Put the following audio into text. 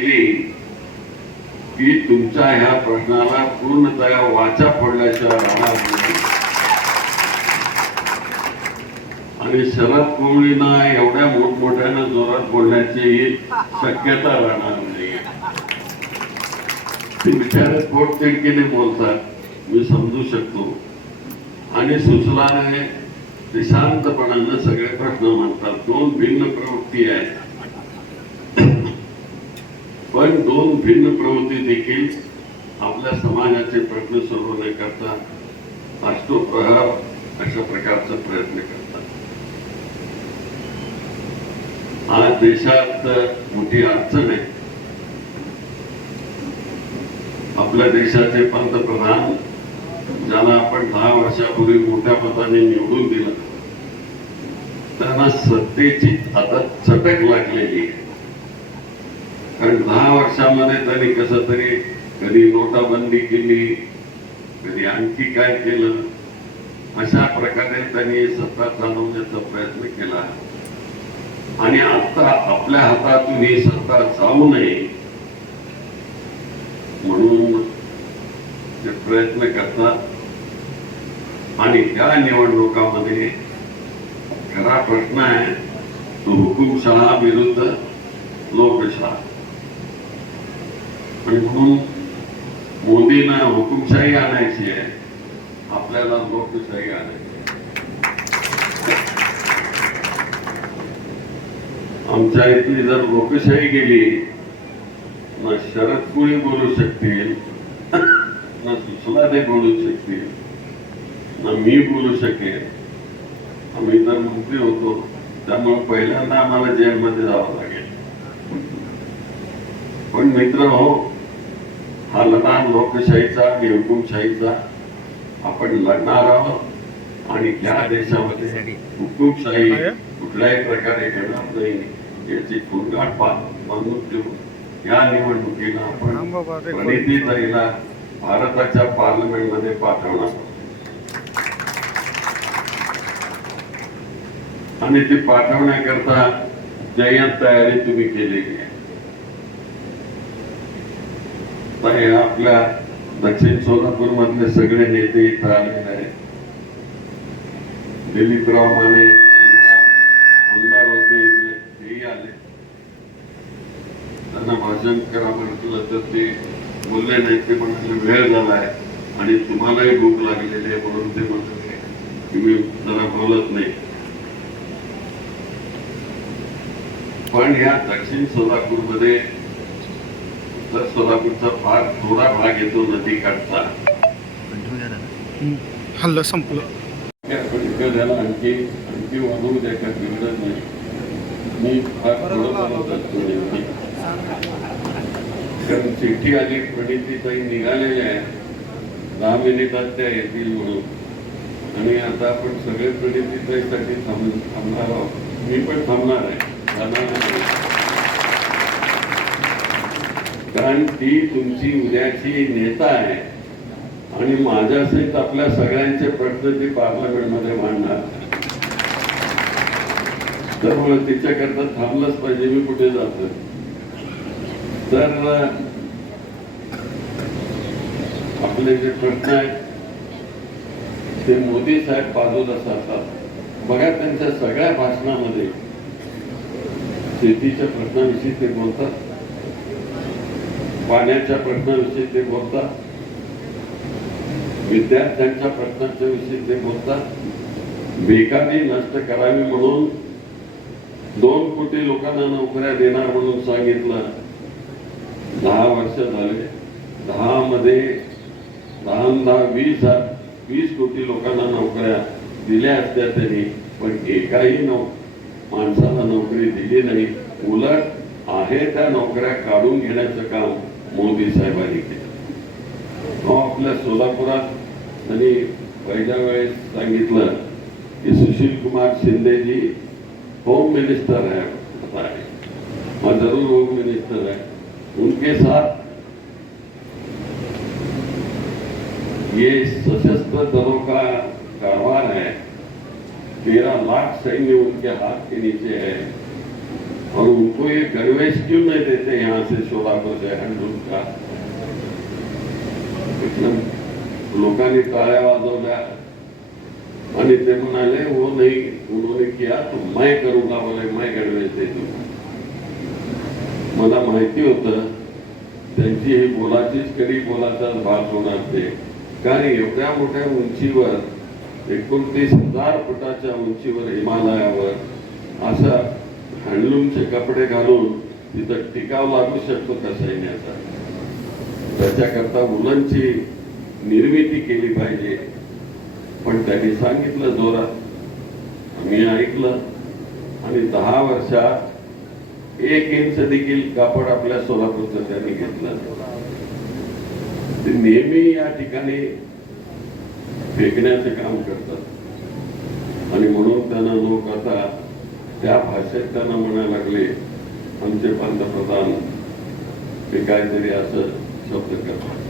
केली की तुमच्या ह्या प्रश्नाला पूर्णतया वाचा फोडल्याशिवाय राहणार नाही. आणि शरद कोवळींना एवढ्या मोठमोठ्यानं जोरात बोलण्याची शक्यता राहणार नाही. ते बिचारे पोटतिडकीने बोलतात मी समजू शकतो. आणि सुचलाने ते शांतपणानं सगळे प्रश्न मांडतात. दोन भिन्न प्रवृत्ती आहेत. पण दोन भिन्न प्रवृत्ती देखील आपल्या समाजाचे प्रश्न सोडवण्याकरता असतो प्रहार अशा प्रकारचा प्रयत्न करतात. आज देशात मोठी अडचण आहे. आपल्या देशाचे पंतप्रधान ज्याला आपण दहा वर्षापूर्वी मोठ्या मताने निवडून दिलं त्यांना सत्तेची आता चटक लागलेली आहे. कारण दहा वर्षामध्ये त्यांनी कसं तरी कधी नोटाबंदी केली कधी आणखी काय केलं अशा प्रकारे त्यांनी सत्ता चालवण्याचा प्रयत्न केला. आणि आता आपल्या हातातून ही सत्ता जाऊ नये म्हणून ते प्रयत्न करतात. आणि त्या निवडणुकामध्ये खरा प्रश्न आहे तो हुकुमशहा विरुद्ध लोकशाह. आणि म्हणून मोदींना हुकुमशाही आणायची आहे. आपल्याला लोकशाही आणायची आमच्या इथली जर लोकशाही गेली ना शरद कोळी बोलू शकतील ना सुशलादे बोलू शकतील ना मी बोलू शकेन. आम्ही तर मंत्री होतो त्यामुळे पहिल्यांदा आम्हाला जेलमध्ये जावं लागेल. पण मित्र हो हा लढा लोकशाहीचा आणि हुकुमशाहीचा आपण लढणार आहोत. आणि त्या देशामध्ये हुकुमशाही कुठल्याही प्रकारे घडणार नाही. याची फुलगाट बांधून ठेवून या निवडणुकीला आपण प्रणितीताईला भारताच्या पार्लमेंटमध्ये पाठवणार आहोत. आणि ते पाठवण्याकरता जयंत तयारी तुम्ही केलेली आहे. पण आपल्या दक्षिण सोलापूर मधले सगळे नेते इथं आलेले आहेत. दिलीपराव माने आमदार होते इथले तेही आले. त्यांना भाषण करा म्हटलं तर ते बोलले नाही ते म्हणाले वेळ झाला आहे आणि तुम्हालाही भूक लागलेली आहे म्हणून ते म्हणाले की मी जरा बोलत नाही. पण या दक्षिण सोलापूरमध्ये उत्तर सोलापूरचा भाग थोडा भाग येतो नदी काठचा हल्लं संपलं. आणखी आणखी वाढवू गरज नाही. मी फार थोडं. कारण चिठ्ठी आली प्रणिती ताई निघालेल्या आहे. दहा मिनिटात त्या येतील म्हणून. आणि आता आपण सगळे प्रणिती ताईसाठी थांब थांबणार आहोत. मी पण थांबणार आहे. जाणार नाही. कारण ती तुमची उद्याची नेता आहे. आणि माझ्यासहित आपल्या सगळ्यांचे प्रश्न ती पार्लमेंटमध्ये मांडणार. त्यामुळे तिच्याकरता थांबलंच पाहिजे मी कुठे जातो तर आपले जे प्रश्न आहेत ते मोदी साहेब बाजूला असतात. बघा त्यांच्या सगळ्या भाषणामध्ये शेतीच्या प्रश्नाविषयी ते बोलतात. पाण्याच्या प्रश्नाविषयी ते बोलतात. विद्यार्थ्यांच्या प्रश्नाच्या विषयी ते बोलतात. बेकारी नष्ट करावी म्हणून दोन कोटी लोकांना नोकऱ्या देणार म्हणून सांगितलं. दहा वर्ष झाले. दहा मध्ये दहा दहा वीस वीस कोटी लोकांना नोकऱ्या दिल्या असत्या त्यांनी पण एकाही नौ माणसाला नोकरी दिली नाही. उलट आहे त्या नोकऱ्या काढून घेण्याचं काम मोदी आपल्या सोलापुरात त्यांनी पहिल्या वेळेस सांगितलं की सुशील कुमार शिंदेजी होम मिनिस्टर है और ज़रूर होम मिनिस्टर है उनके साथ ये सशस्त्र दलों का कारोबार है. तेरह लाख सैन्य उनके हाथ के नीचे है. और उनको ये गणवेश क्यों नहीं देते यहाँ से सोलापुर से हैंडलूम का? इतना लोकांनी टाळ्या हो वाजवल्या आणि ते म्हणाले वो नाही उन्होंने किया तो मैं करूंगा बोले मैं गणवेश दे दूंगा। मला माहिती होतं त्यांची ही बोलाचीच कडी बोलाचा भाग होणार ते। कारण एवढ्या मोठ्या उंचीवर एकोणतीस हजार फुटाच्या उंचीवर हिमालयावर असं हँडलूमचे कपडे घालून तिथं टिकाव लागू शकतो त्या सैन्याचा. त्याच्याकरता मुलांची निर्मिती केली पाहिजे. पण त्यांनी सांगितलं जोरात मी ऐकलं. आणि दहा वर्षात एक इंच देखील कापड आपल्या सोलापूरचं त्यांनी घेतलं ते नेहमी या ठिकाणी फेकण्याचे काम करतात. आणि म्हणून त्यांना लोक आता त्या भाषेत त्यांना म्हणायला लागले आमचे पंतप्रधान ते काहीतरी असं शब्द करतात.